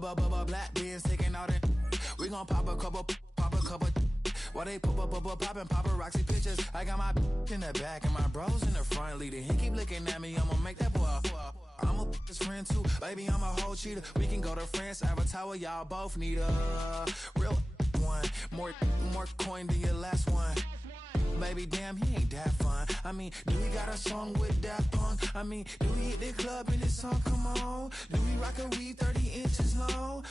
Black beans taking all that. We gon' pop a couple. While they poppin' paparazzi pictures. I got my in the back and my bros in the front leading. He keep looking at me, I'ma make that boy. I'm a his friend too, baby, I'm a whole cheater. We can go to France, Avatar, y'all both need a real one. More coin than your last one. Baby, damn, he ain't that fun. I mean, do we got a song with that punk? I mean, do we hit the club in this song? Come on. Do we rock a weed 30 inches long?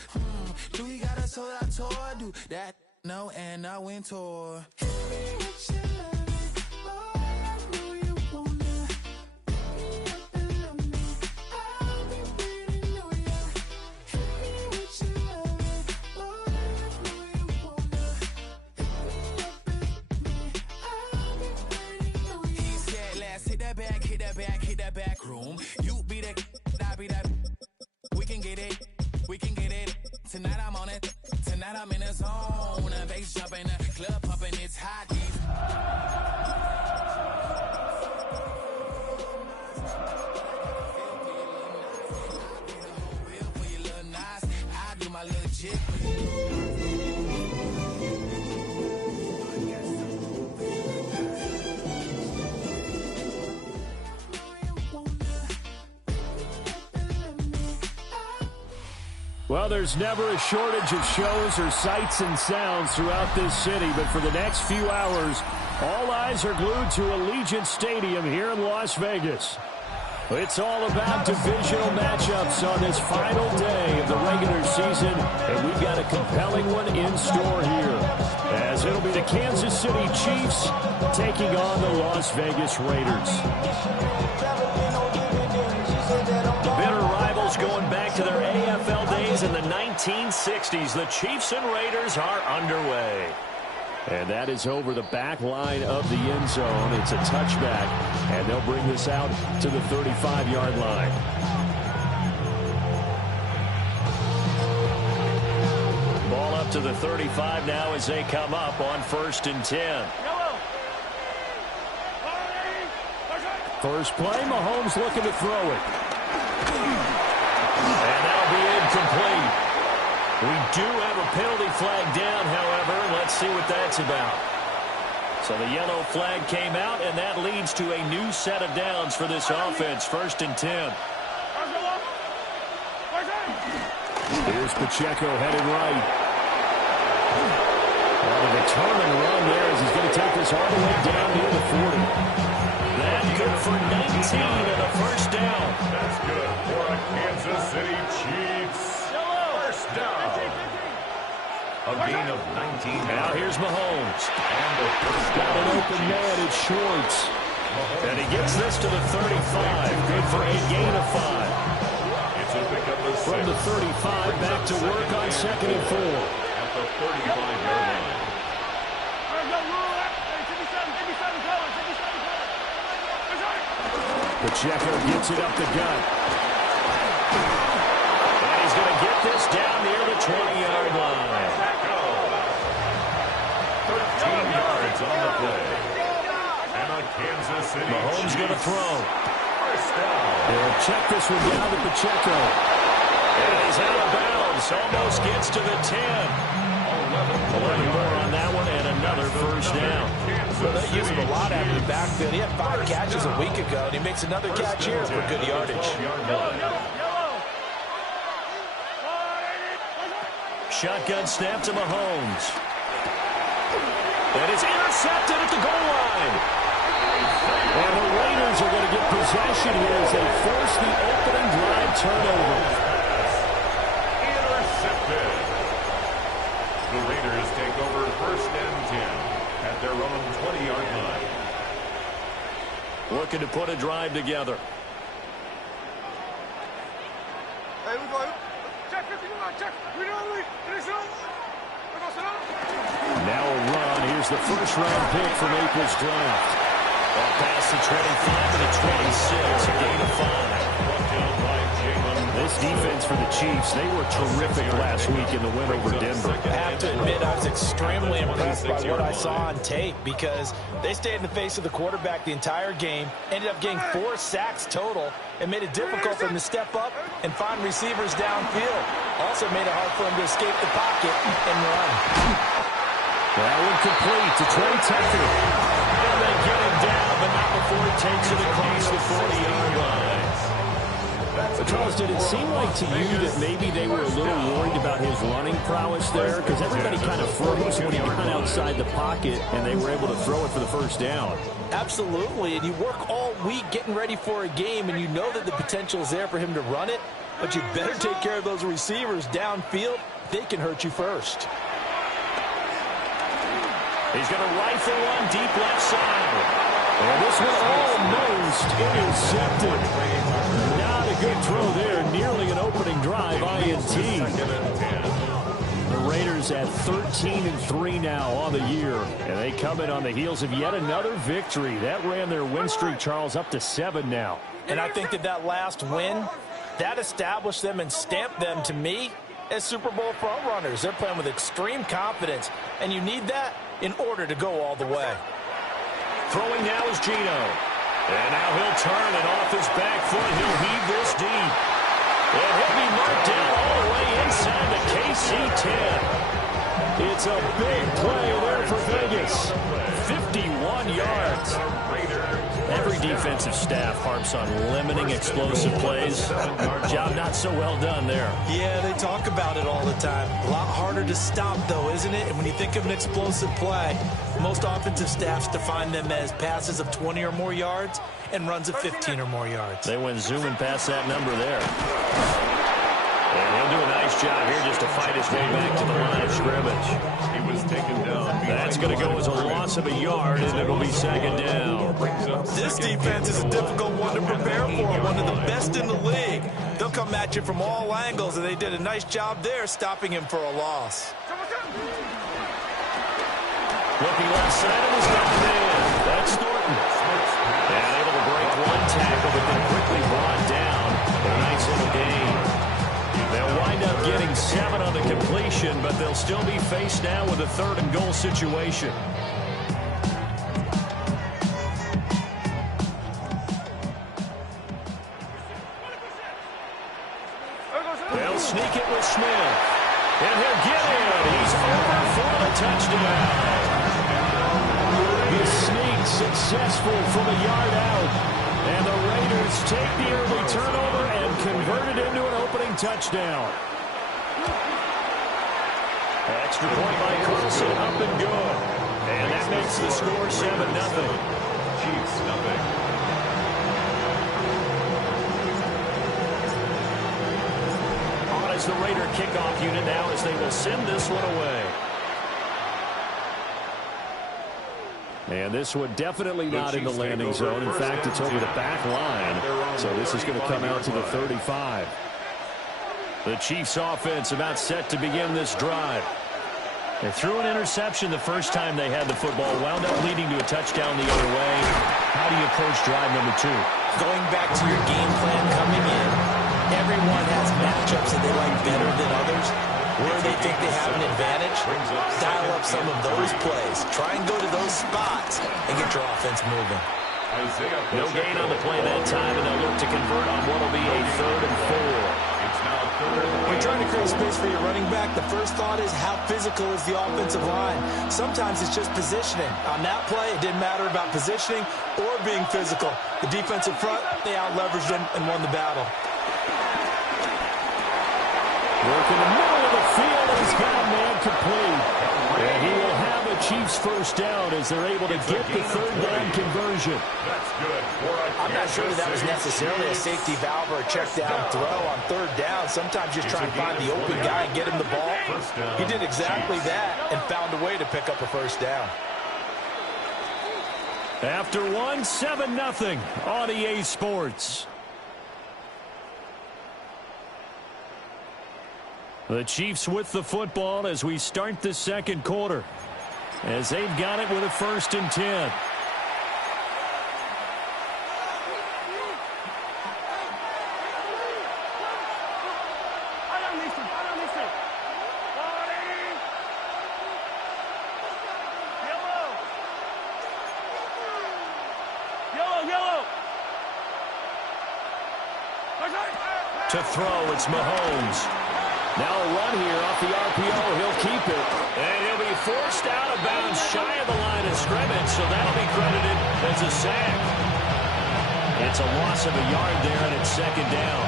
Do we got a sold out tour? Do that? No, and I went tour. Hit that back room. You be that, I be that. We can get it. Tonight I'm on it. Tonight I'm in the zone. A bass jumping, a club pumping, it's hot. I do my little jig. Well, there's never a shortage of shows or sights and sounds throughout this city, but for the next few hours, all eyes are glued to Allegiant Stadium here in Las Vegas. It's all about divisional matchups on this final day of the regular season, and we've got a compelling one in store here, as it'll be the Kansas City Chiefs taking on the Las Vegas Raiders. Bitter rivals going back to their AFL days in the 1960s. The Chiefs and Raiders are underway. And that is over the back line of the end zone. It's a touchback, and they'll bring this out to the 35-yard line. Ball up to the 35 now as they come up on 1st and 10. First play, Mahomes looking to throw it. And that'll be incomplete. We do have a penalty flag down, however. Let's see what that's about. So the yellow flag came out, and that leads to a new set of downs for this offense. 1st and 10. Here's Pacheco headed right. Well, a determined run there as he's going to take this all the way down near the 40. That good for 19 and a first down. That's good for a Kansas City Chiefs. First down. A gain of 19. Now here's Mahomes. And the first got an open man. It's Schwartz. And he gets this to the 35. Good for a gain of 5. It's a pick up of 6. From the 35 back to work on 2nd and 4. At the 35-yard line. Pacheco gets it up the gut. And he's going to get this down near the 20-yard line. 13 yards on the play. And a Kansas City Mahomes going to throw. First down. They'll check this one down to Pacheco. And he's out of bounds. Almost gets to the 10. 11 more on that one and another first down. Well, they use him a lot out of the backfield. He had 5 catches a week ago, and he makes another catch here for good yardage. Shotgun snap to Mahomes. And it's intercepted at the goal line. And the Raiders are going to get possession here as they force the opening drive turnover. Intercepted. The Raiders take over 1st and 10 at their own 20-yard line. Looking to put a drive together. Hey, we go. Check. Now a run. Here's the first-round pick from April's draft. Well, past the 25 to the 26, a gain of 5. This defense for the Chiefs, they were terrific last week in the win over Denver. I have to admit, I was extremely impressed by what I saw on tape because they stayed in the face of the quarterback the entire game, ended up getting 4 sacks total, and made it difficult for them to step up and find receivers downfield. Also made it hard for him to escape the pocket and run. That one complete to Trey Tucker. And they get him down, but not before he takes it across the 40-yard line. But Charles, did it seem like to you that maybe they were a little worried about his running prowess there? Because everybody kind of froze when he got outside the pocket, and they were able to throw it for the first down. Absolutely, and you work all week getting ready for a game, and you know that the potential is there for him to run it, but you better take care of those receivers downfield. They can hurt you first. He's going to rifle one deep left side. And this one almost intercepted. Not a good throw there. Nearly an opening drive, INT. The Raiders at 13-3 now on the year. And they come in on the heels of yet another victory. That ran their win streak, Charles, up to 7 now. And I think that last win, that established them and stamped them, to me, as Super Bowl frontrunners. They're playing with extreme confidence, and you need that in order to go all the way. Throwing now is Geno. And now he'll turn it off his back foot. He'll heave this deep. And he'll be marked down all the way inside the KC-10. It's a big play there for Vegas. 51 yards. Every defensive staff harps on limiting explosive plays. Job not so well done there. Yeah, they talk about it all the time. A lot harder to stop, though, isn't it? And when you think of an explosive play, most offensive staffs define them as passes of 20 or more yards and runs of 15 or more yards. They went zooming past that number there. And he'll do a nice job here just to fight his way back to the line of scrimmage. He was taken down. That's going to go as a loss of a yard, and it'll be second down. This defense is a difficult one to prepare for, one of the best in the league. They'll come at you from all angles, and they did a nice job there stopping him for a loss. Looking left side of his man. That's Thornton. And able to break one tackle, but then quickly brought down. A nice little gain. They'll wind up getting 7 on the completion, but they'll still be faced now with a 3rd and goal situation. They'll sneak it with Smith. And he'll get it. He's over for the touchdown. The sneak successful from a yard out. And the Raiders take the early turnover and convert it into an opening touchdown. Extra point by Carlson, up and good. And that makes the score 7-0. Chiefs nothing. On as the Raider kickoff unit now as they will send this one away. And this one definitely not in the landing zone. In fact, it's over the back line. So this is going to come out to the 35. The Chiefs offense about set to begin this drive. They threw an interception the first time they had the football, wound up leading to a touchdown the other way. How do you approach drive number 2? Going back to your game plan coming in, everyone has matchups that they like better than others. Where they think they have an advantage, dial up some of those plays. Try and go to those spots and get your offense moving. No gain on the play that time, and they'll look to convert on what will be a 3rd and 4. When trying to create space for your running back, the first thought is how physical is the offensive line. Sometimes it's just positioning. On that play, it didn't matter about positioning or being physical. The defensive front, they out-leveraged them and won the battle. Work in the middle of the field, and he's got a man complete. And he will have a Chiefs first down as they're able to get the 3rd down conversion. That's good. I'm not sure that was necessarily a safety valve or a check down throw on 3rd down. Sometimes just try and find the open guy and get him the ball. He did exactly that and found a way to pick up a first down. After one, 7-0 on EA Sports. The Chiefs with the football as we start the second quarter, as they've got it with a 1st and 10. To throw, it's Mahomes. Now a run here off the RPO. He'll keep it. And he'll be forced out of bounds shy of the line of scrimmage, so that'll be credited as a sack. It's a loss of a yard there, and it's second down.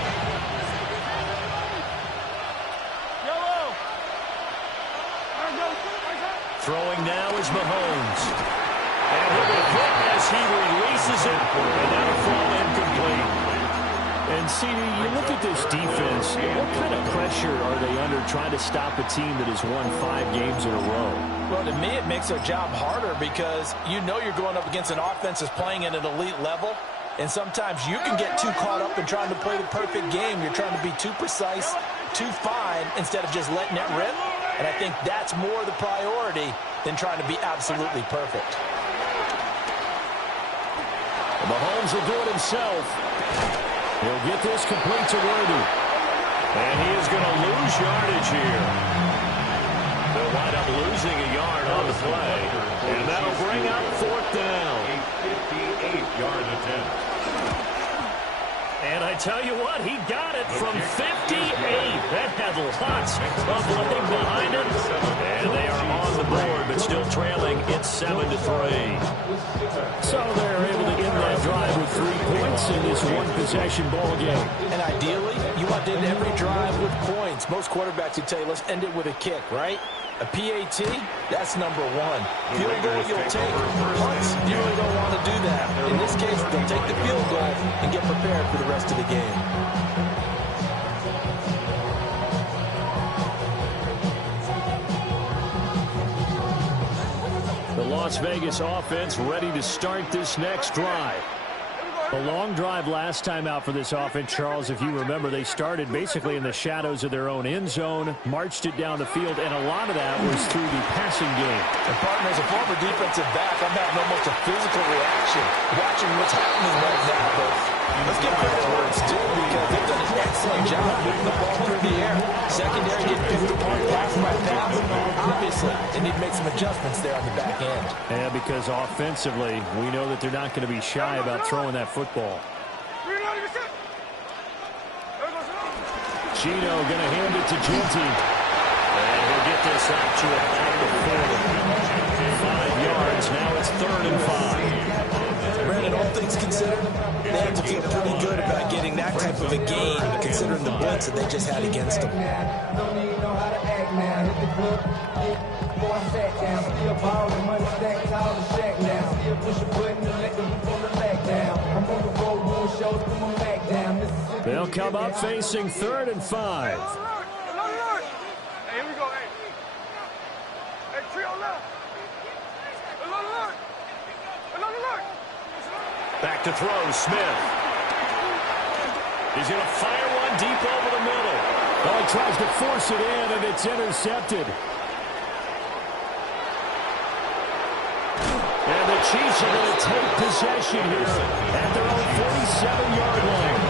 Throwing now is Mahomes. And he'll be hit as he releases it, and that'll fall incomplete. And, CD, you look at this defense, what kind of pressure are they under trying to stop a team that has won 5 games in a row? Well, to me, it makes their job harder because you know you're going up against an offense that's playing at an elite level, and sometimes you can get too caught up in trying to play the perfect game. You're trying to be too precise, too fine, instead of just letting it rip. And I think that's more the priority than trying to be absolutely perfect. Mahomes will do it himself. He'll get this complete to Worthy. And he is going to lose yardage here. They'll wind up losing a yard on the play. And that'll bring up fourth down. A 58-yard attempt. And I tell you what, he got it from 58. That had lots of leg behind it. And they are on the board, but still trailing. It's 7-3. So they're able to end that drive with 3 points in this one-possession ball game. And ideally, you want to end every drive with points. Most quarterbacks would tell you, let's end it with a kick, right? A PAT, that's number 1. Field goal you'll take. Punts, you really don't want to do that. In this case, they'll take the field goal and get prepared for the rest of the game. The Las Vegas offense ready to start this next drive. A long drive last time out for this offense, Charles. If you remember, they started basically in the shadows of their own end zone, marched it down the field, and a lot of that was through the passing game. And, partner, as a former defensive back, I'm having almost a physical reaction watching what's happening right now. But let's give credit where it's due because they've done an excellent job moving the ball through the air. Secondary getting 50-point pass by pass. Obviously, they need to make some adjustments there on the back end. Yeah, because offensively, we know that they're not going to be shy about throwing that football. Gino going to hand it to Ginty. And he'll get this out to about the 40. 5 yards. Now it's 3rd and 5. Brandon, all things considered, they have to feel pretty good about getting that type of a gain, considering the blitz that they just had against them. Don't even know how to act now. Hit the club, before I sat down. Still borrowing money, stacks all the shack now. Still push a button to let them from the back down. I'm on the road doing shows, come on back down. They'll come up facing 3rd and 5. Hey, here we go, hey. Hey, trio left. Look. Back to throw, Smith. He's going to fire one deep over the middle. Oh, he tries to force it in, and it's intercepted. And the Chiefs are going to take possession here at their own 47-yard line.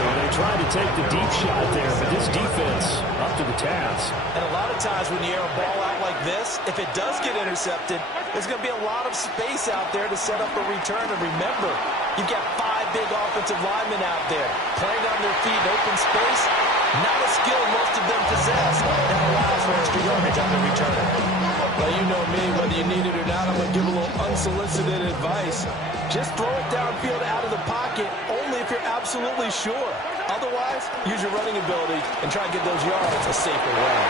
And they tried to take the deep shot there, but this defense up to the task. And a lot of times when you air a ball out like this, if it does get intercepted, there's going to be a lot of space out there to set up a return. And remember, you've got 5 big offensive linemen out there playing on their feet in open space. Not a skill most of them possess. That allows for extra yardage on the return. Well, you know me, whether you need it or not, I'm going to give a little unsolicited advice. Just throw it downfield out of the pocket only if you're absolutely sure. Otherwise, use your running ability and try and get those yards a safer way.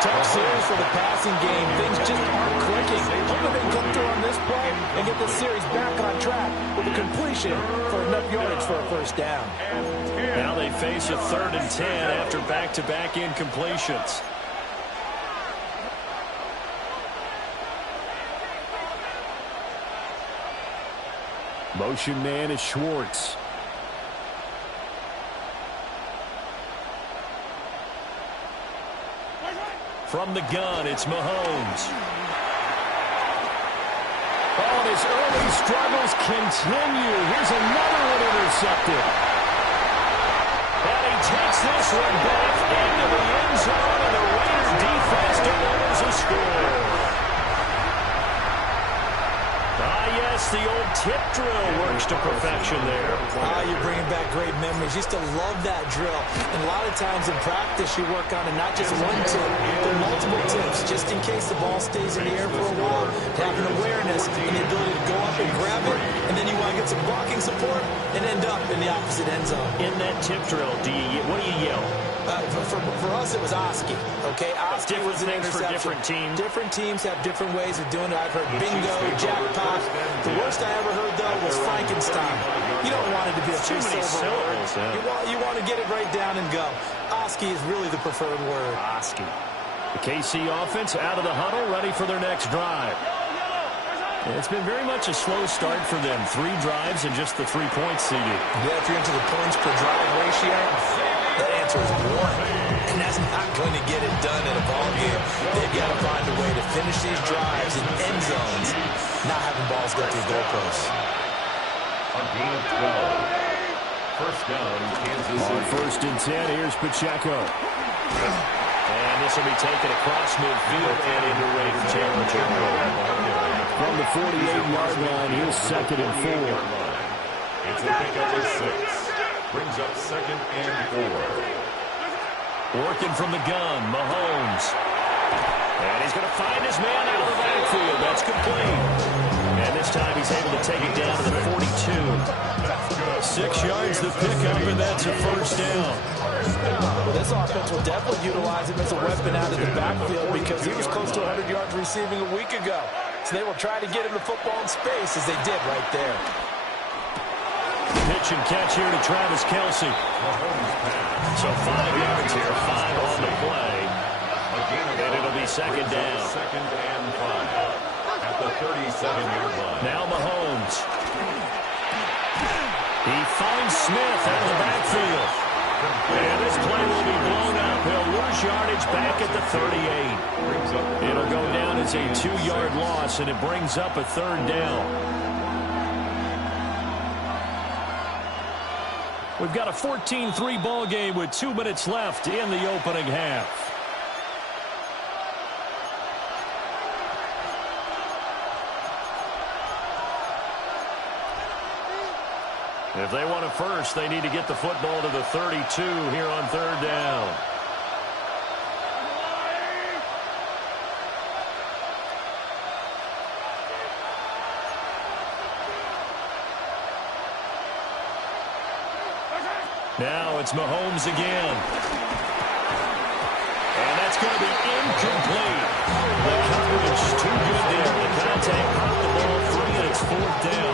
Tough series for the passing game. Things just aren't clicking. Hoping they can come through on this play and get the series back on track with a completion for enough yardage for a first down. Now they face a 3rd and 10 after back-to-back incompletions. Motion man is Schwartz. From the gun, it's Mahomes. Oh, and his early struggles continue. Here's another one intercepted. And he takes this one back into the end zone, and the Raiders defense delivers a score. Ah, yes, the old tip drill works to perfection there. Wow, you're bringing back great memories. Used to love that drill. And a lot of times in practice, you work on it, not just one tip, but multiple tips, just in case the ball stays in the air for a while, to have an awareness and the ability to go up and grab it, and then you want to get some blocking support and end up in the opposite end zone. In that tip drill, what do you yell? For us, it was Oski. Okay, Oski was an interception. For different teams. Different teams have different ways of doing it. I've heard bingo, jackpot. The worst I ever heard, though, was Frankenstein. You don't want it to be a too many syllables. You want to get it right down and go. Oski is really the preferred word. Oski. The KC offense out of the huddle, ready for their next drive. It's been very much a slow start for them. 3 drives and just the 3 points seeded. Yeah, if you're into the points per drive ratio, that answer is 1. And that's not going to get it done in a ball game. They've got to find a way to finish these drives in end zones, not having balls go through goalposts. A gain of 12. First down, Kansas City. On 1st and 10, here's Pacheco. And this will be taken across midfield and into Raider territory. From the 48-yard line, here's 2nd and 4. It's a pickup of 6. Brings up 2nd and 4. Working from the gun, Mahomes. And he's going to find his man out of the backfield. That's complete. And this time he's able to take it down to the 42. 6 yards the pickup, and that's a first down. Well, this offense will definitely utilize him as a weapon out of the backfield because he was close to 100 yards receiving a week ago. So they will try to get him the football in space as they did right there. Pitch and catch here to Travis Kelce. So 5 yards here, 5 on the play. And it'll be 2nd down. 2nd and 5 at the 37-yard line. Now Mahomes. He finds Smith out of the backfield. And this play will be blown up. He'll lose yardage back at the 38. It'll go down as a 2-yard loss, and it brings up a 3rd down. We've got a 14-3 ball game with 2 minutes left in the opening half. If they want it first, they need to get the football to the 32 here on 3rd down. Now it's Mahomes again. And that's going to be incomplete. The coverage too good there. The contact popped the ball free, and it's 4th down.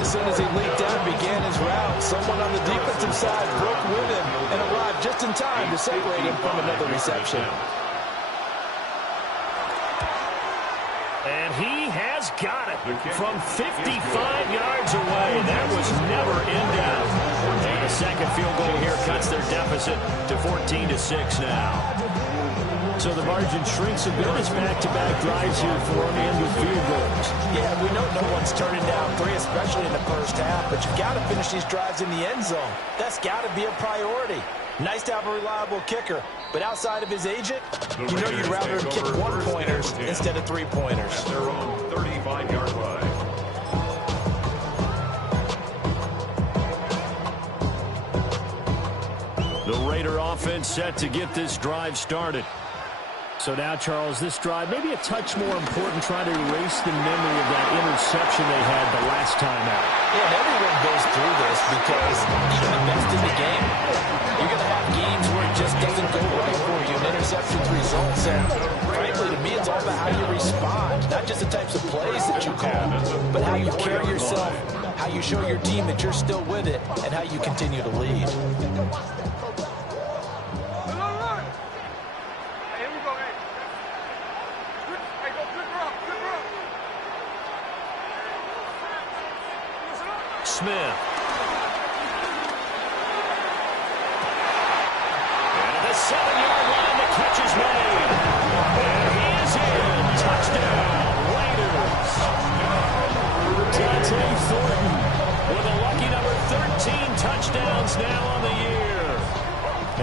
As soon as he leaped out and began his route, someone on the defensive side broke with him and arrived just in time to separate him from another reception. And he has got it from 55 yards away. That was never in doubt. And a 2nd field goal here cuts their deficit to 14-6 now. So the margin shrinks a bit as back-to-back drives here for him and with field goals. Yeah, we know no one's turning down 3, especially in the first half, but you've got to finish these drives in the end zone. That's got to be a priority. Nice to have a reliable kicker, but outside of his agent, you know you'd rather him kick 1-pointers instead of 3-pointers. At their own 35-yard line. The Raider offense set to get this drive started. So now, Charles, this drive maybe a touch more important, trying to erase the memory of that interception they had the last time out. Yeah, and everyone goes through this because even the best in the game, you're going to have games where it just doesn't go right for you, and interceptions results. And frankly, to me, it's all about how you respond, not just the types of plays that you call, but how you carry yourself, how you show your team that you're still with it, and how you continue to lead. Smith. And at the 7-yard line, the catch is made. And he is in. Touchdown, Raiders. Dante Thornton with a lucky number 13 touchdowns now on the year.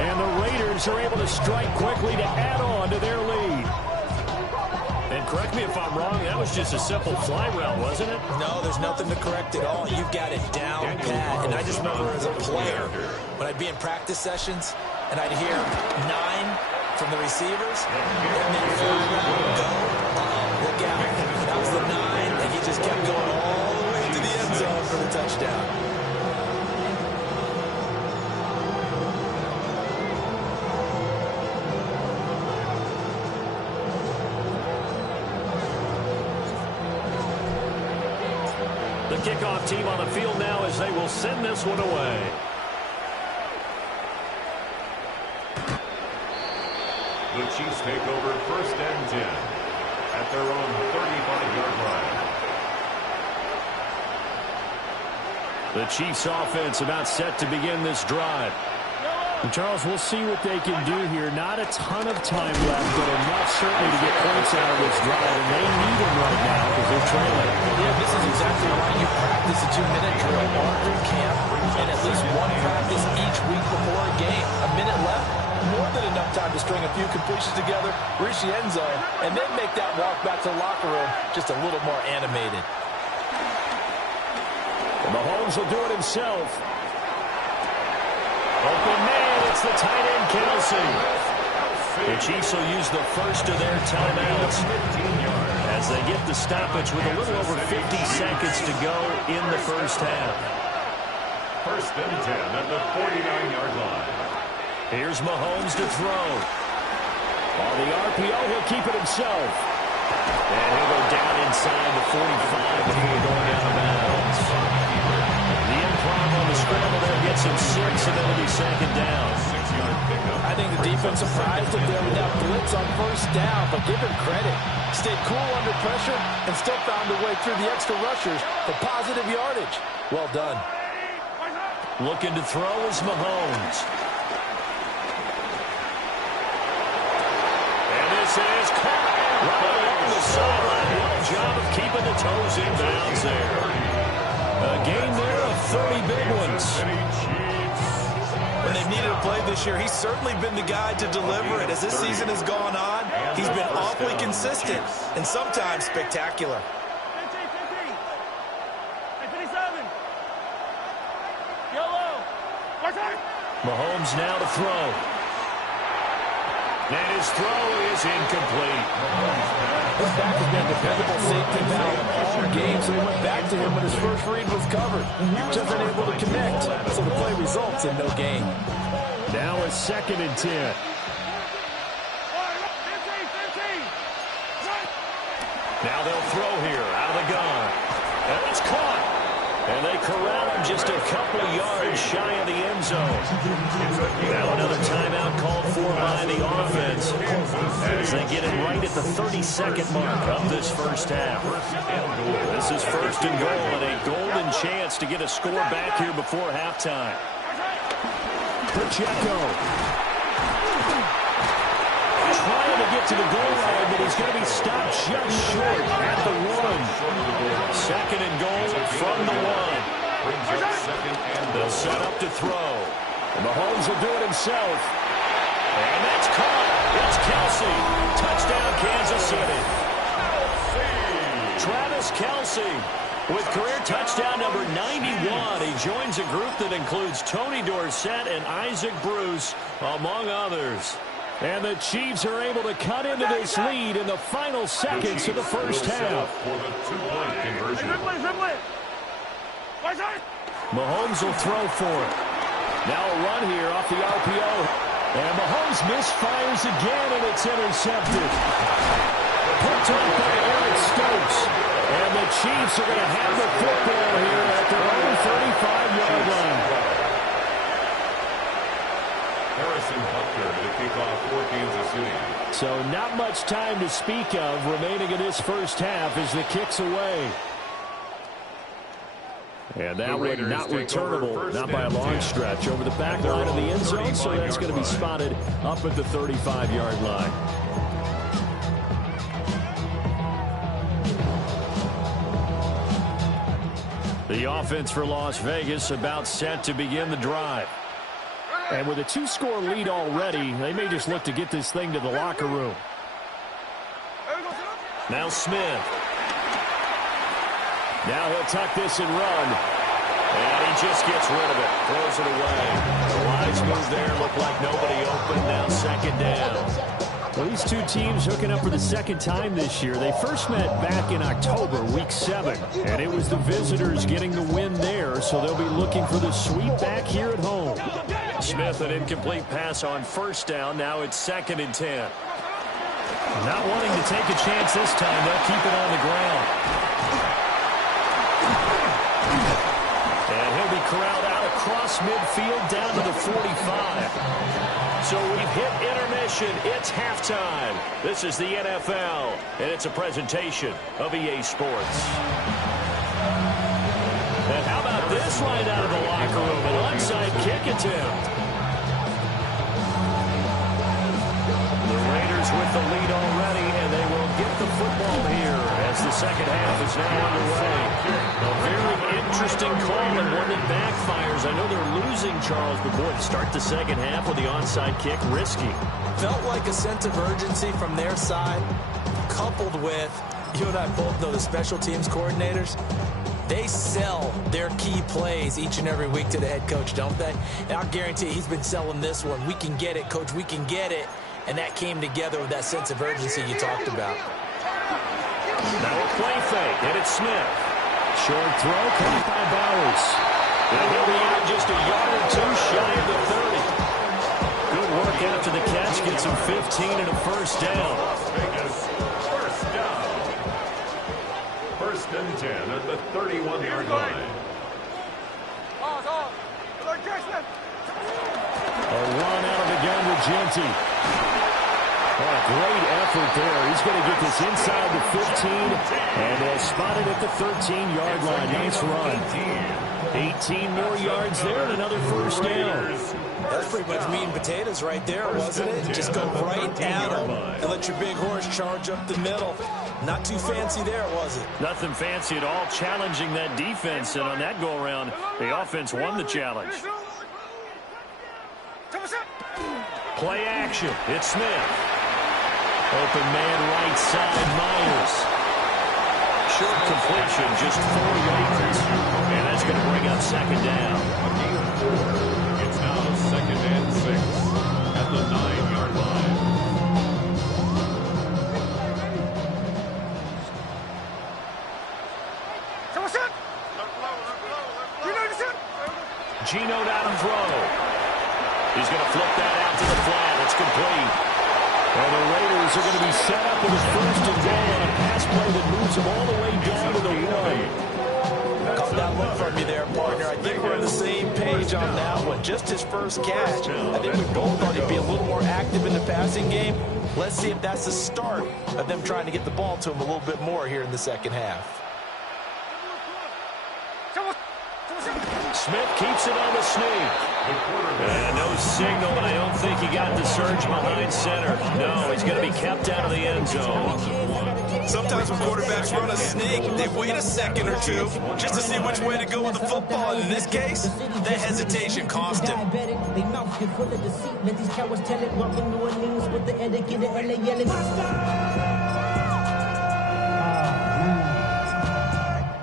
And the Raiders are able to strike quickly to add on to their lead. And correct me if I'm wrong, that was just a simple fly route, wasn't it? No, there's nothing to correct at all. You've got it down pat. And I just remember as a player, when I'd be in practice sessions, and I'd hear 9 from the receivers, and then fly route, go, look out. That was the 9, and he just kept going all the way to the end zone for the touchdown. The kickoff team on the field now as they will send this one away. The Chiefs take over 1st and 10 at their own 35-yard line. The Chiefs offense about set to begin this drive. And Charles, we'll see what they can do here. Not a ton of time left, but enough certainly to get points out of this drive, and they need them right now because they're trailing. Yeah, this is exactly why you practice a 2-minute drill all through camp and at least one practice each week before a game. A minute left, more than enough time to string a few completions together, reach the end zone, and then make that walk back to the locker room just a little more animated. And Mahomes will do it himself. Open man, it's the tight end, Kelsey. The Chiefs will use the first of their timeouts as they get the stoppage with a little over 50 seconds to go in the first half. 1st and 10 at the 49-yard line. Here's Mahomes to throw. On the RPO, he'll keep it himself. And he'll go down inside the 45 before going out of bounds. The improv on the scramble there gets him 6, and then it'll be 2nd down. 6-yard pickup. I think the defense surprised him there with that blitz on 1st down, but give him credit. Stayed cool under pressure and still found a way through the extra rushers for positive yardage. Well done. Looking to throw is Mahomes. And this is caught right along the sideline. Well, job of keeping the toes in bounds there. A gain there of 30 big ones. When they've needed a play this year, he's certainly been the guy to deliver it. As this season has gone on, he's been awfully consistent and sometimes spectacular. 57. Yellow. Mahomes now to throw. And his throw is incomplete. His back has been a dependable safety valve all game, so he went back to him when his first read was covered. Just unable to connect, so the play results in no gain. Now a 2nd and 10. Now they'll throw here out of the gun. And it's caught. And they corral him just a couple of yards shy of the end zone. Now another timeout called for by the offense as they get it right at the 32nd mark of this first half. This is 1st and goal and a golden chance to get a score back here before halftime. Pacheco trying to get to the goal line, but he's going to be stopped just short at the 1. 2nd and goal from the 1. They'll set up to throw. And Mahomes will do it himself. And that's caught. It's Kelsey. Touchdown, Kansas City. Travis Kelsey with career touchdown number 91. He joins a group that includes Tony Dorsett and Isaac Bruce, among others. And the Chiefs are able to cut into this lead in the final seconds of the first half. For the 2-point conversion. Mahomes will throw for it. Now a run here off the RPO. And Mahomes misfires again, and it's intercepted. Picked up by Eric Stokes. And the Chiefs are going to have the football here at their own 35-yard line. Harrison Butker to kick off for Kansas City. So not much time to speak of remaining in this first half as the kick's away. And that one not returnable, not by a long stretch, over the back line of the end zone, so that's going to be spotted up at the 35-yard line. The offense for Las Vegas about set to begin the drive. And with a 2-score lead already, they may just look to get this thing to the locker room. Now Smith. Now he'll tuck this and run. And he just gets rid of it. Throws it away. The wise move there. Looked like nobody open. Now second down. Well, these two teams hooking up for the second time this year. They first met back in October, week 7. And it was the visitors getting the win there. So they'll be looking for the sweep back here at home. Smith, an incomplete pass on first down. Now it's 2nd and 10. Not wanting to take a chance this time. They'll keep it on the ground. And he'll be corralled out across midfield down to the 45. So we've hit intermission. It's halftime. This is the NFL, and it's a presentation of EA Sports. And how about this right out of the locker room? An onside kick attempt. The Raiders with the lead already, and they will get the football here as the second half is now underway. A very interesting call and one that backfires. I know they're losing, Charles, but boy, to start the second half with the onside kick, risky. Felt like a sense of urgency from their side, coupled with, you and I both know the special teams coordinators, they sell their key plays each and every week to the head coach, don't they? And I'll guarantee he's been selling this one. We can get it, coach, we can get it. And that came together with that sense of urgency you talked about. Now a play fake, and it's Smith. Short throw, caught by Bowers. And he'll be out just a yard or two shy of the 30. Good work after the catch, gets him 15 and a first down. First down. 1st and 10 at the 31-yard line. A run out of the gun with Genty. Oh, great effort there. He's going to get this inside the 15, and they'll spot it at the 13-yard line. Nice run. 18 more yards there and another first down. That's pretty much meat and potatoes right there, wasn't it? Just go right at them and let your big horse charge up the middle. Not too fancy there, was it? Nothing fancy at all, challenging that defense, and on that go-around, the offense won the challenge. Play action. It's Smith. Open man right side, Myers. Short completion, just 4 yards. And that's going to bring up second down. It's now 2nd and 6 at the 9-yard line. Geno down and throw. He's going to flip that out to the flat. It's complete. And the Raiders are going to be set up with a 1st and goal on a pass play that moves them all the way down to the 1. Caught that look from you there, partner. I think we're on the same page on that one. Just his first catch. I think we both thought he'd be a little more active in the passing game. Let's see if that's the start of them trying to get the ball to him a little bit more here in the second half. Smith keeps it on the sneak. And no signal, but I don't think he got the surge behind center. No, he's going to be kept out of the end zone. Sometimes when quarterbacks run a sneak, they wait a second or two just to see which way to go with the football. And in this case, that hesitation cost him.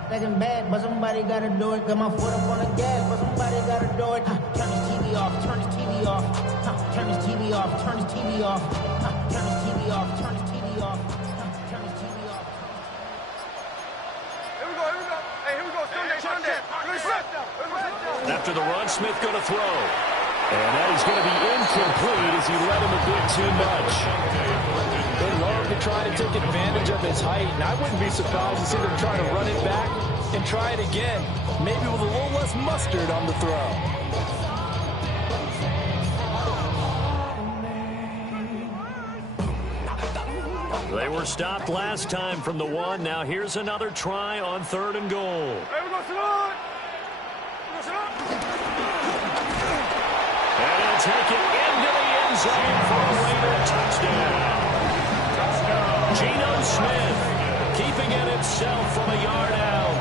Second bad, but somebody gotta do it. Got my foot up on the gas, but somebody gotta do it. Turn his TV off, turn his TV off. Turn his TV off, turn his TV off. Turn his TV off, turn his TV off. Turn his TV off. Here we go, here we go. Hey, here we go. Sunday. After the run, Smith going to throw. And that is going to be incomplete as he led him a bit too much. They love to try to take advantage of his height, and I wouldn't be surprised to see them try to run it back and try it again, maybe with a little less mustard on the throw. They were stopped last time from the 1. Now here's another try on 3rd and goal. Hey, we go, Salon. And he'll take it into the end zone for a Raider touchdown. Geno Smith keeping it himself from a yard out.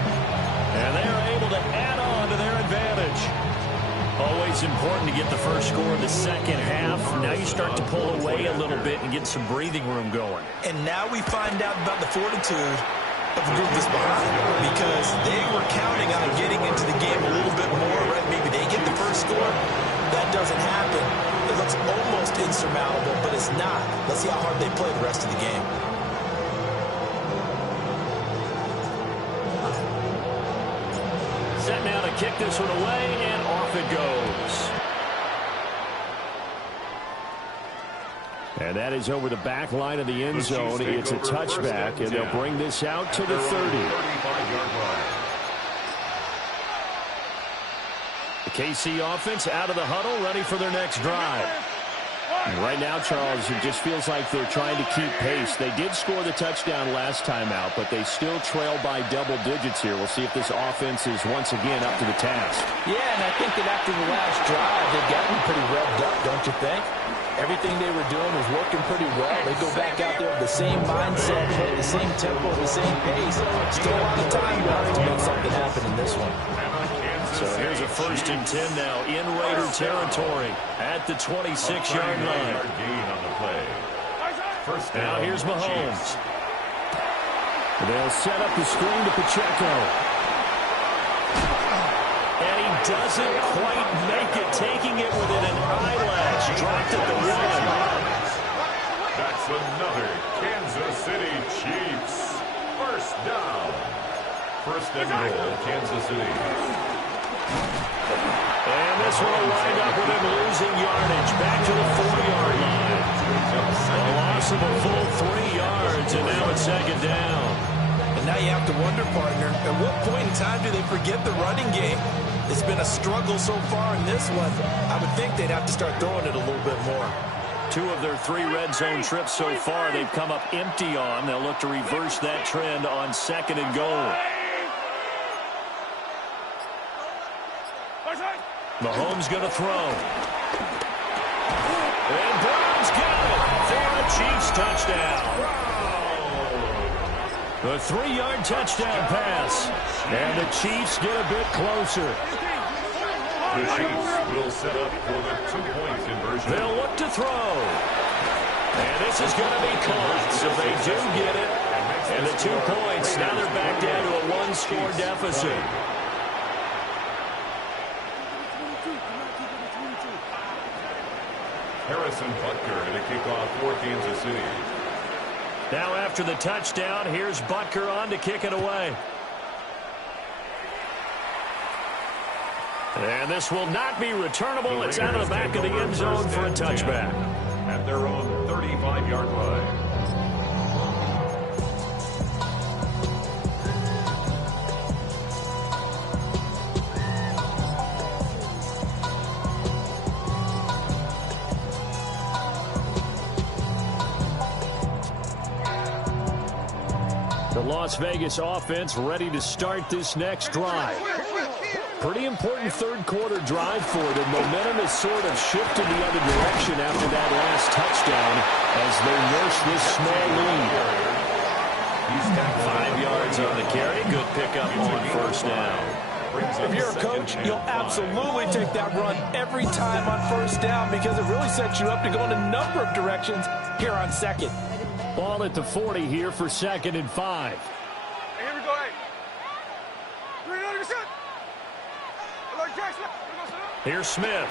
And they're able to add on to their advantage. Always important to get the first score in the second half. Now you start to pull away a little bit and get some breathing room going. And now we find out about the fortitude of the group that's behind, because they were counting on getting into the game a little bit more, right? Maybe they get the first score. That doesn't happen. It looks almost insurmountable, but it's not. Let's see how hard they play the rest of the game. Set now to kick this one away, and off it goes. And that is over the back line of the end zone. It's a touchback, and they'll bring this out to the 30. The KC offense out of the huddle, ready for their next drive. And right now, Charles, it just feels like they're trying to keep pace. They did score the touchdown last time out, but they still trail by double digits here. We'll see if this offense is once again up to the task. Yeah, and I think that after the last drive, they've gotten pretty revved up, don't you think? Everything they were doing was working pretty well. They go back out there with the same mindset, play the same tempo, the same pace. Still a lot of time left to make something happen in this one. So here's a 1st and 10 now in Raider territory at the 26-yard line. Now here's Mahomes. They'll set up the screen to Pacheco. And he doesn't quite make it, taking it within an eyelash. Dropped at the 1. That's another Kansas City Chiefs. First down. First and goal, Kansas City. And this one will wind up with him losing yardage back to the 4-yard line. A loss of a full 3 yards, and now it's 2nd down. And now you have to wonder, partner, at what point in time do they forget the running game? It's been a struggle so far in this one. I would think they'd have to start throwing it a little bit more. 2 of their 3 red zone trips so far they've come up empty on. They'll look to reverse that trend on 2nd and goal. Mahomes going to throw. And Brown's got it for a Chiefs touchdown. The 3-yard touchdown pass. And the Chiefs get a bit closer. The Chiefs will set up for the 2-point conversion. They'll look to throw. And this is going to be caught. So they do get it. And the 2 points. Now they're back down to a 1-score deficit. Harrison Butker in a kickoff for Kansas City. Now after the touchdown, here's Butker on to kick it away. And this will not be returnable. It's out of the back of the end zone for a touchback. At their own 35-yard line. The Las Vegas offense ready to start this next drive. Pretty important 3rd quarter drive for them. Momentum has sort of shifted the other direction after that last touchdown as they nurse this small lead. He's got 5 yards on the carry. Good pickup on 1st down. If you're a coach, you'll absolutely take that run every time on 1st down because it really sets you up to go in a number of directions here on 2nd. Ball at the 40 here for 2nd and 5. Hey, here we go, hey. 300%. Here's Smith.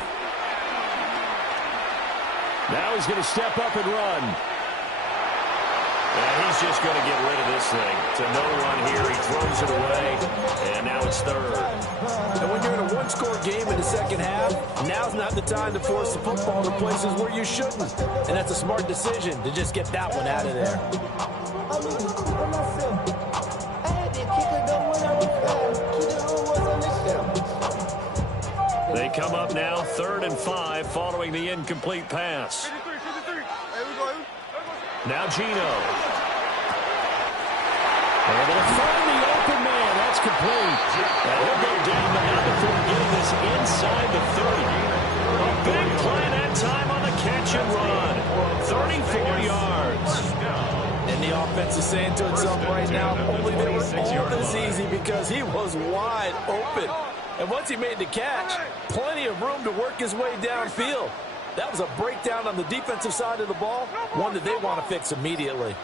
Now he's going to step up and run. And he's just going to get rid of this thing. It's a no-run here. He throws it away. And now it's 3rd. And when you're in a 1-score game in the 2nd half, now's not the time to force the football to places where you shouldn't. And that's a smart decision to just get that one out of there. They come up now 3rd and 5 following the incomplete pass. Now Geno. Able to find the open man. That's complete. And he'll go down now before getting this inside the 30. A big play that time on the catch and run. 34 yards. And the offense is saying to itself right now, only they were all this easy because he was wide open. And once he made the catch, plenty of room to work his way downfield. That was a breakdown on the defensive side of the ball, one that they want to fix immediately.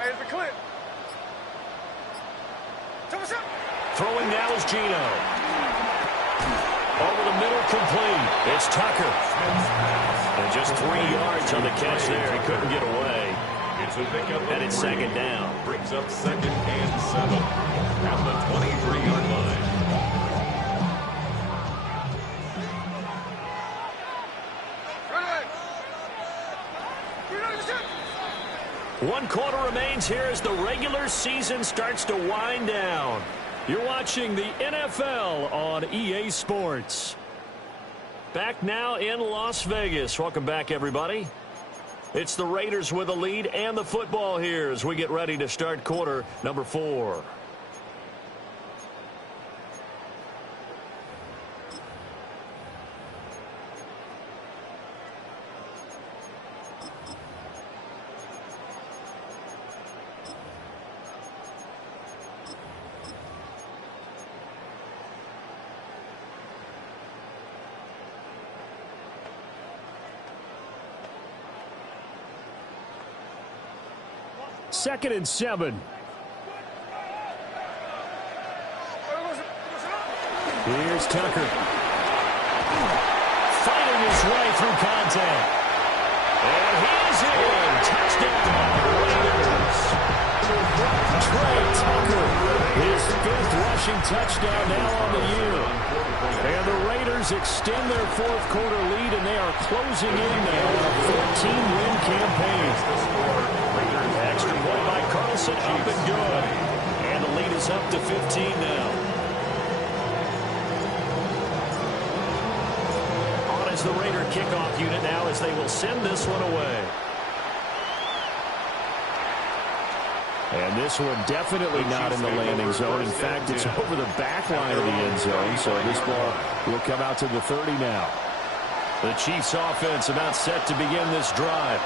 Hey, it's the clip. Throwing now is Geno. Over the middle, complete. It's Tucker. And just 3 yards on the catch there. He couldn't get away. It's a pickup And it's second down. Brings up 2nd and 7 at the 23-yard line. One quarter remains here as the regular season starts to wind down. You're watching the NFL on EA Sports. Back now in Las Vegas. Welcome back, everybody. It's the Raiders with the lead and the football here as we get ready to start quarter number 4. Second and 7. Here's Tucker. Fighting his way through contact. And he's in. Touchdown, Raiders. Trey Tucker. His 5th rushing touchdown now on the year. And the Raiders extend their 4th quarter lead, and they are closing in now on a 14-win campaign. Extra point by Carlson, up and good. And the lead is up to 15 now. On is the Raider kickoff unit now as they will send this one away. And this one definitely not in the landing zone. In fact, it's over the back line of the end zone, so this ball will come out to the 30 now. The Chiefs offense about set to begin this drive.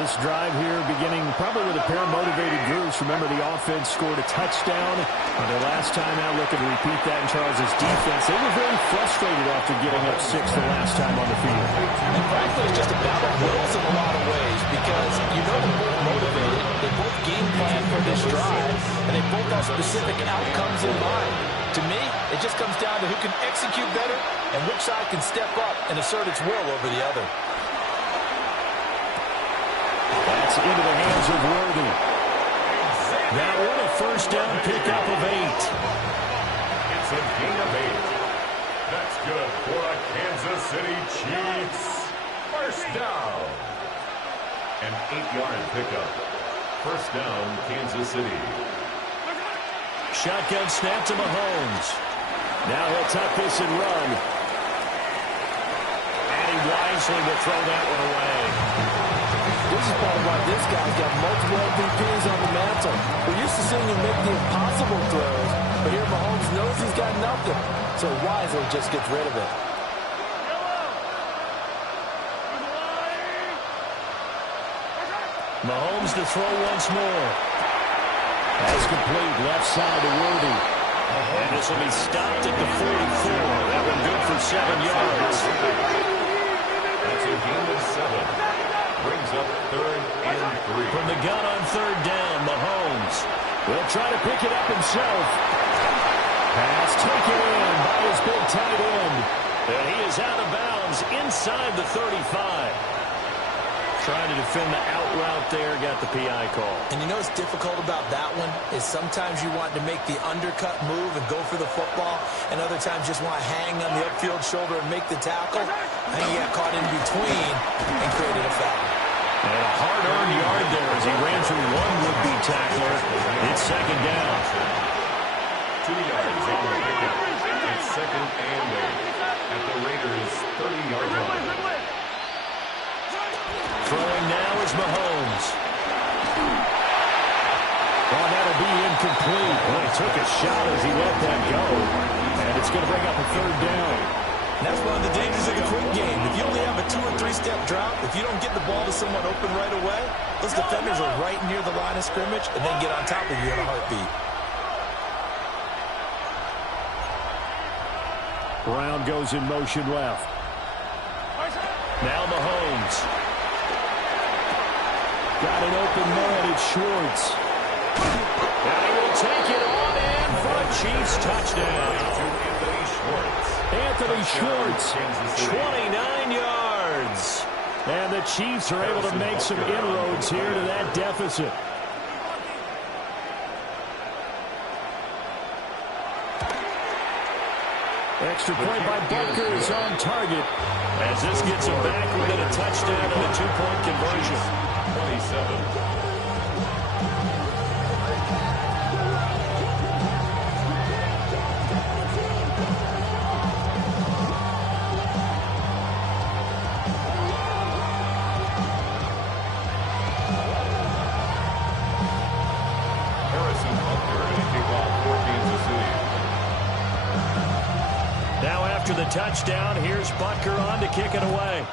This drive here beginning probably with a pair of motivated groups. Remember, the offense scored a touchdown on their last time out. Looking to repeat that in Charles' defense. They were very frustrated after giving up 6 the last time on the field. And frankly, it's just a battle of wills in a lot of ways because you know they're both motivated. They both game plan for this drive, and they both have specific outcomes in mind. To me, it just comes down to who can execute better and which side can step up and assert its will over the other. That's into the hands of Worthy. That one a first down pickup of 8. It's a gain of 8. That's good for a Kansas City Chiefs. First down. An 8-yard pickup. First down, Kansas City. Shotgun snap to Mahomes. Now he'll tuck this and run. And he wisely will throw that one away. This is part of why this guy's got multiple MVPs on the mantle. We're used to seeing him make the impossible throws, but here Mahomes knows he's got nothing, so wisely just gets rid of it. Mahomes to throw once more. That's complete, left side to Worthy. And this will be stopped at the 44. That one good for 7 yards. That's a gain of 7. Brings up 3rd and 3. From the gun on 3rd down, Mahomes will try to pick it up himself. Pass taken in by his big tight end. And he is out of bounds inside the 35. Trying to defend the out route there, got the PI call. And you know what's difficult about that one is sometimes you want to make the undercut move and go for the football, and other times just want to hang on the upfield shoulder and make the tackle. And he got caught in between and created a foul. And a hard-earned yard there as he ran through one would-be tackler. It's second down. 2 yards on the pickup. It's 2nd and 8 at the Raiders' 30-yard line. Throwing now is Mahomes. Well, that'll be incomplete. Well, he took a shot as he let that go. And it's going to bring up a 3rd down. And that's one of the dangers of the quick game. If you only have a 2- or 3-step drop, if you don't get the ball to someone open right away, those defenders are right near the line of scrimmage and then get on top of you in a heartbeat. Brown goes in motion left. Now Mahomes. Got an open man. It's Schwartz. And he will take it on in for a Chiefs touchdown. Anthony Schwartz, 29 yards. And the Chiefs are able to make some inroads here to that deficit. Extra point by Butker is on target. As this gets him back within a touchdown and a two-point conversion. 27. After the touchdown, here's Butker on to kick it away.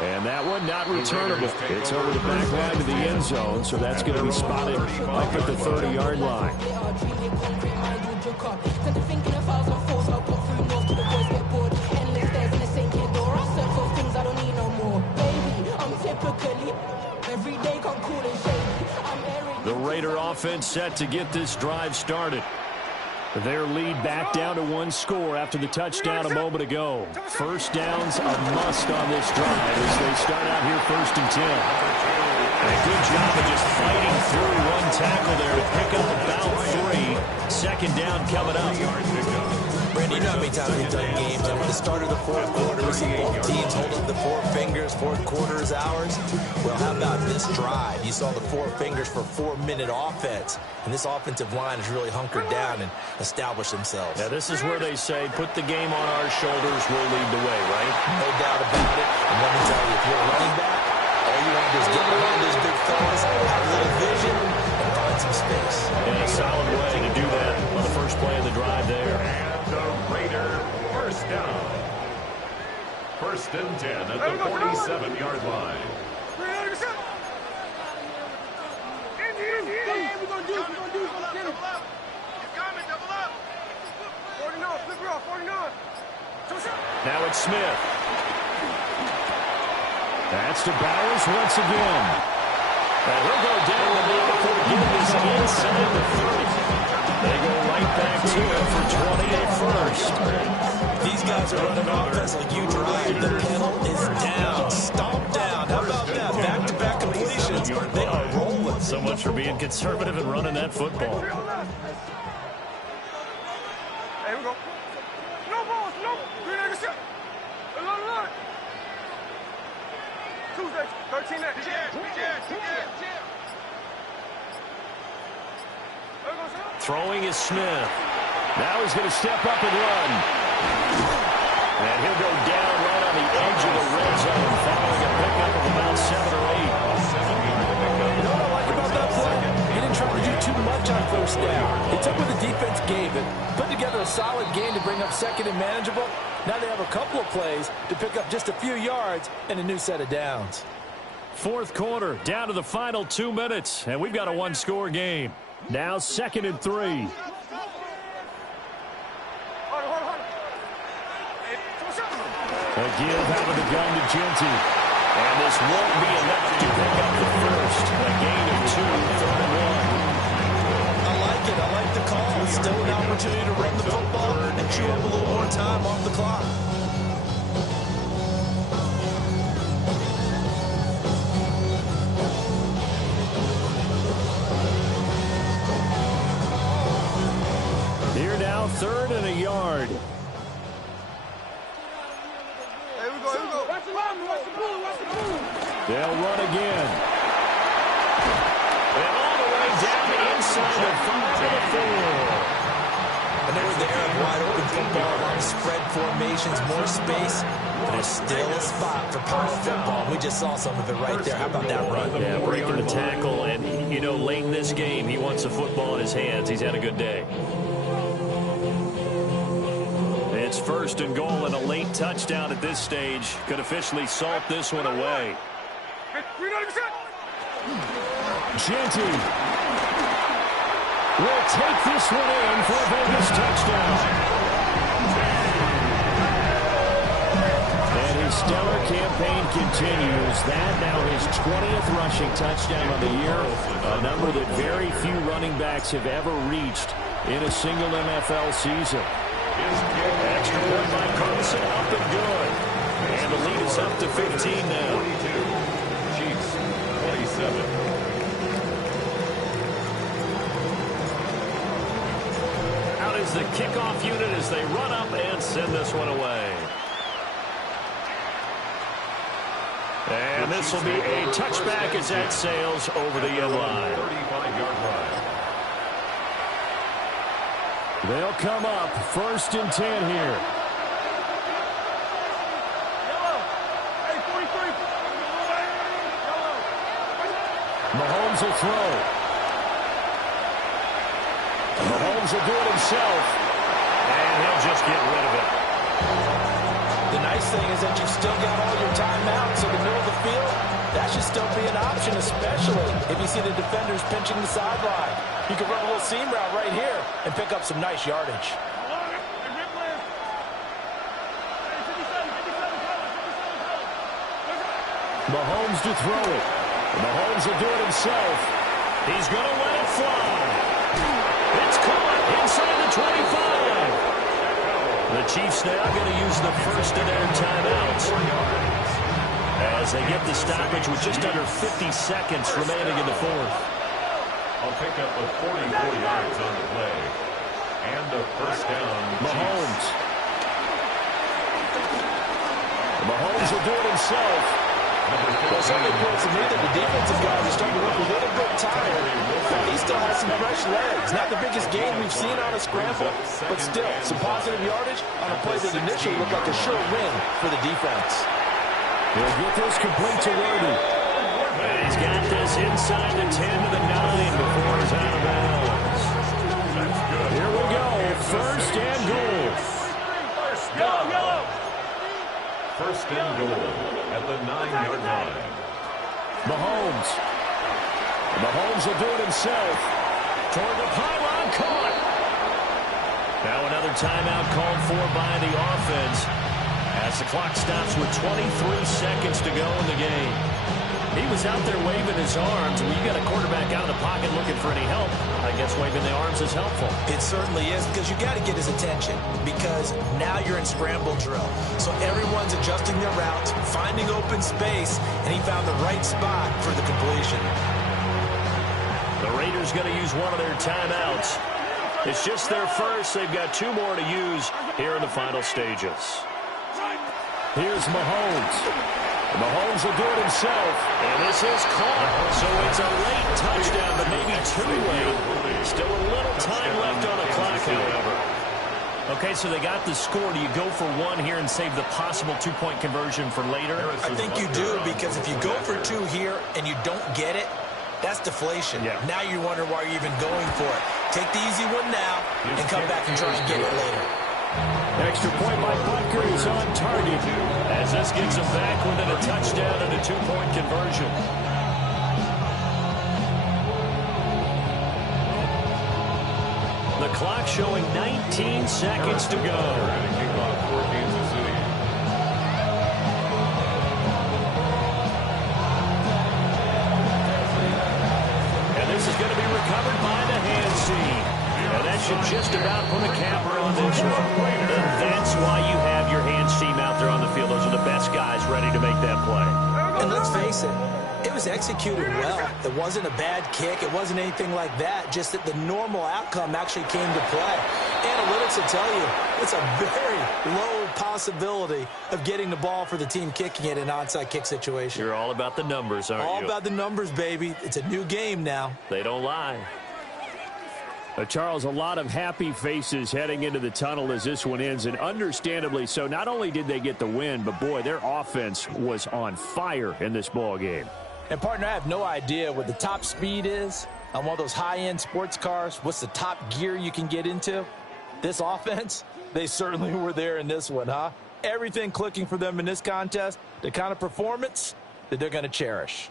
And that one not returnable. It's over the back line to the end zone, so that's going to be spotted up at the 30-yard line. The Raider offense set to get this drive started. Their lead back down to one score after the touchdown a moment ago. First down's a must on this drive as they start out here 1st and 10. And a good job of just fighting through one tackle there to pick up about 3. Second down coming up. Brandon, you know how many times we've done games, and when the start of the fourth quarter, we see both teams hold up the 4 fingers, fourth quarter is ours. Well, how about this drive? You saw the 4 fingers for 4-minute offense, and this offensive line has really hunkered down and established themselves. Yeah, this is where they say, put the game on our shoulders, we'll lead the way, right? No doubt about it. And let me tell you, if you're a running back, all you want to do is get behind those big fellas, have a little vision, and find some space. And a solid way to do that on the first play of the drive there. The Raider first down. 1st and 10 at the 47-yard line. Now it's Smith. That's to Bowers once again. And he'll go down the middle for the game is inside the 30. They go right back to it for 20 at first. These guys are running offense like you drive. The pedal is down. Stomp down. How about that? Back-to-back completions. They are rolling. So much for being conservative and running that football. Here we go. No balls, no. Green egg shot. A lot of line. Tuesday, 13-8. Throwing is Smith. Now he's going to step up and run. And he'll go down right on the edge of the red zone following a pickup of about 7 or 8. You know what I like about that play? He didn't try to do too much on first down. He took what the defense gave it, put together a solid game to bring up second and manageable. Now they have a couple of plays to pick up just a few yards and a new set of downs. Fourth quarter, down to the final 2 minutes, and we've got a one-score game. Now 2nd and 3. A give out of the gun to Genty. And this won't be enough to pick up the first. A gain of 2, 3rd and 1. I like it. I like the call. Still an opportunity to run the football and chew up a little more time off the clock. Here now, 3rd and a yard. Here we go. Watch the line, watch the bull. They'll run again. And all the way down inside the 5 to the 4. And there's the air of wide open football, a lot of spread formations, more space. But there's still a spot for power football. We just saw some of it right there. How about that run? Yeah, breaking the tackle. And, you know, late in this game, he wants the football in his hands. He's had a good day. It's 1st and goal, and a late touchdown at this stage could officially salt this one away. Genty. will take this one in for a Vegas touchdown. And his stellar campaign continues. That now his 20th rushing touchdown of the year, a number that very few running backs have ever reached in a single NFL season. Extra point by Carlson, up and good. And the lead is up to 15 now. 22. Chiefs, 27. Out is the kickoff unit as they run up and send this one away. And this will be a touchback as that sails over the end line. 35-yard line. They'll come up 1st and 10 here. Mahomes will throw. Mahomes will do it himself. And he'll just get rid of it. The nice thing is that you've still got all your timeouts in the middle of the field. That should still be an option, especially if you see the defenders pinching the sideline. You can run a little seam route right here and pick up some nice yardage. Mahomes to throw it. Mahomes will do it himself. He's going to let it fly. It's caught inside the 25. The Chiefs now going to use the first of their timeouts as they get the stoppage with just under 50 seconds remaining in the fourth. I'll pick up a 44 yards on the play. And a first down. Mahomes. Mahomes will do it himself. Well, something tells me that the defensive guys are starting to look a little bit tired, but he still has some fresh legs. Not the biggest gain we've seen on a scramble, but still, some positive yardage on a play that initially looked like a sure win for the defense. He'll get this complete to Worthy. And he's got this inside the 10 to the 9 before he's out of bounds. Here we go, 1st and goal. First and goal at the 9-yard line. Mahomes. Mahomes will do it himself. Toward the pylon, caught. Now another timeout called for by the offense as the clock stops with 23 seconds to go in the game. He was out there waving his arms. When you got a quarterback out of the pocket looking for any help, I guess waving the arms is helpful. It certainly is, because you got to get his attention, because now you're in scramble drill. So everyone's adjusting their routes, finding open space, and he found the right spot for the completion. The Raiders going to use one of their timeouts. It's just their first. They've got 2 more to use here in the final stages. Here's Mahomes. Mahomes will do it himself. And this is caught. So it's a late touchdown, but maybe too late. Still a little time left on the clock, however. Okay, so they got the score. Do you go for 1 here and save the possible 2-point conversion for later? I think you do, because if you go for 2 here and you don't get it, that's deflation. Yeah. Now you wonder why you're even going for it. Take the easy one now and come back and try and get it later. Extra point by Butker is on target as this gets him back within a touchdown and a 2-point conversion. The clock showing 19 seconds to go. And this is going to be recovered by the hands team. And that should just about put a capper on this one. And that's why you have your hands team out there on the field. Those are the best guys ready to make that play. And let's face it was executed well. It wasn't a bad kick. It wasn't anything like that. Just that the normal outcome actually came to play. Analytics will tell you it's a very low possibility of getting the ball for the team kicking it in an onside kick situation. You're all about the numbers, aren't you? All about the numbers, baby. It's a new game now. They don't lie. Charles, a lot of happy faces heading into the tunnel as this one ends, and understandably so. Not only did they get the win, but, boy, their offense was on fire in this ball game. And, partner, I have no idea what the top speed is on one of those high-end sports cars. What's the top gear you can get into? This offense, they certainly were there in this one, huh? Everything clicking for them in this contest, the kind of performance that they're going to cherish.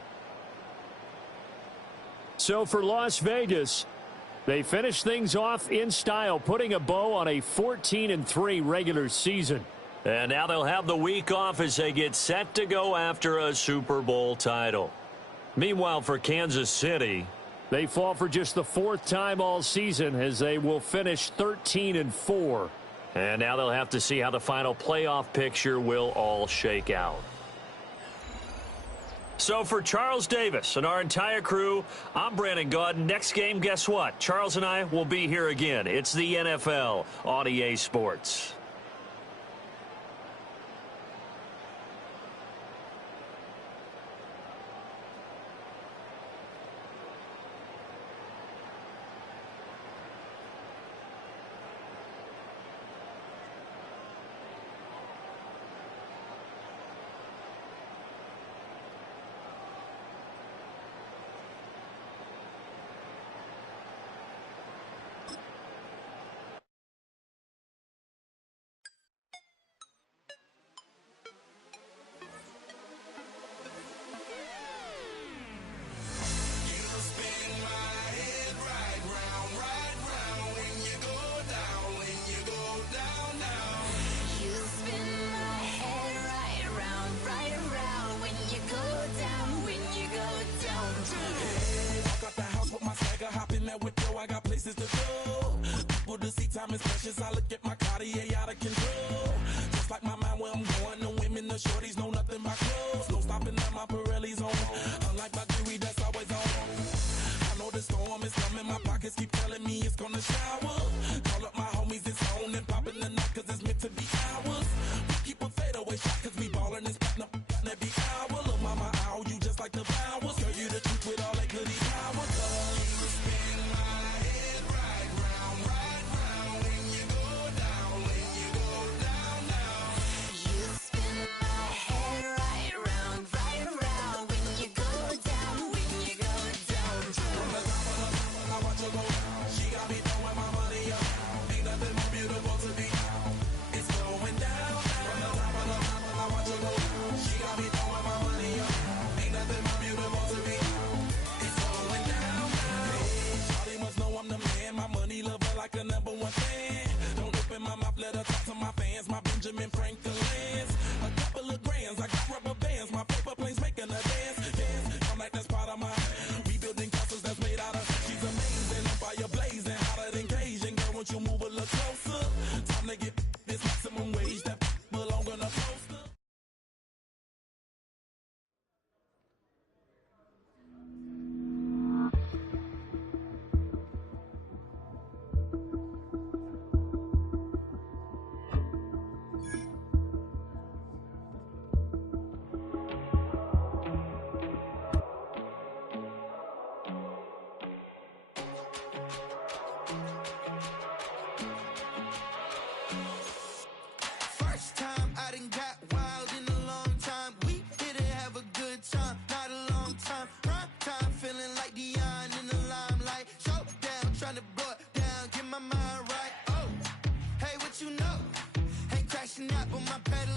So for Las Vegas, They finish things off in style, putting a bow on a 14-3 regular season. And now they'll have the week off as they get set to go after a Super Bowl title. Meanwhile, for Kansas City, they fall for just the 4th time all season as they will finish 13-4. And now they'll have to see how the final playoff picture will all shake out. So for Charles Davis and our entire crew, I'm Brandon Gaudin. Next game, guess what? Charles and I will be here again. It's the NFL on EA Sports. Time is precious. I look at my Cartier out of control. Just like my mind where I'm going. The women, the shorties know nothing but clothes. No stopping at my Pirelli's on. Unlike my jewelry that's always on. I know the storm is coming. My pockets keep telling me it's gonna shower. Call up my homies, it's on and popping the night cause it's meant to be ours. We keep a fadeaway shot cause we ballin' and spittin' up every hour. Look mama, ow, you just like the flowers. Girl, you the truth with all that goody power. You spin my head right round, right round. When you go down, when you go down, down. You spin my head right round, right round. When you go down, when you go down. From the top of the top, I watch her go down. She got me throwing my money up. Ain't nothing more beautiful to be. It's going down. From the top of the top, I watch her go down. She got me throwing my money up. Ain't nothing more beautiful to be. It's going down. Hey, Shawty must know I'm the man. My money lover like a #1 fan. Don't open my mouth, let her talk to my fans. My Benjamin Franklin's. A couple of grands, I got rubber bands. My paper planes making a dance. Dance, I'm like that's part of my. We building castles that's made out of. She's amazing, I'm fire blazing, hotter than Cajun. Girl, won't you move a little closer? Time to get this maximum wage that belong on a poster. First time I done got wild in a long time. We didn't have a good time, not a long time. Prime time, feeling like Dion in the limelight. Showdown, trying to blow it down, get my mind right. Oh, hey, what you know? Ain't crashing out, but my pedal is